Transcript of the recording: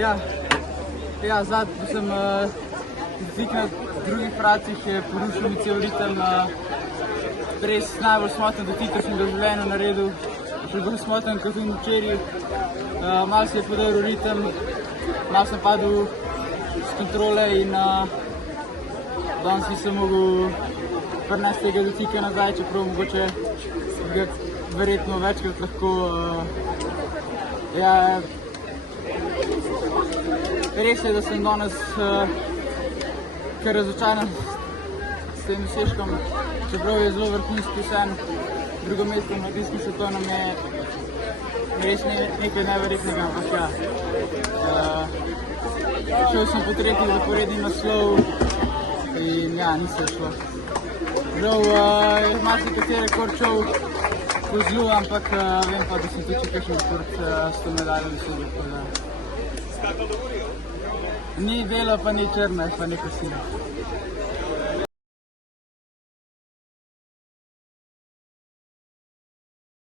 Zadnji sem zdik na drugih vratih je porušil mi cel ritem. Res najbolj smoten dotik, ki sem ga v življenju naredil. Še bolj smoten kot in včeraj. Malo se je podaril ritem, malo sem padel z kontrole in danes nisem mogel prinesti tega dotika nazaj, čeprav mogoče ga verjetno večkrat lahko. Res je, da sem danes kar razočaran s tem dosežkom, čeprav je zelo vrhunski vseeno. Drugo mesto na mladinskem svetovnem je res nekaj neverjetnega, ampak šel sem po tretji zaporedni naslov in nisem šlo. Žal je marsikateri rekord šel po zlu, ampak vem pa, da sem tudi še kakšen rekord s to medaljo dosegel. Ni belo, pa ni črno, pa ni kosilo.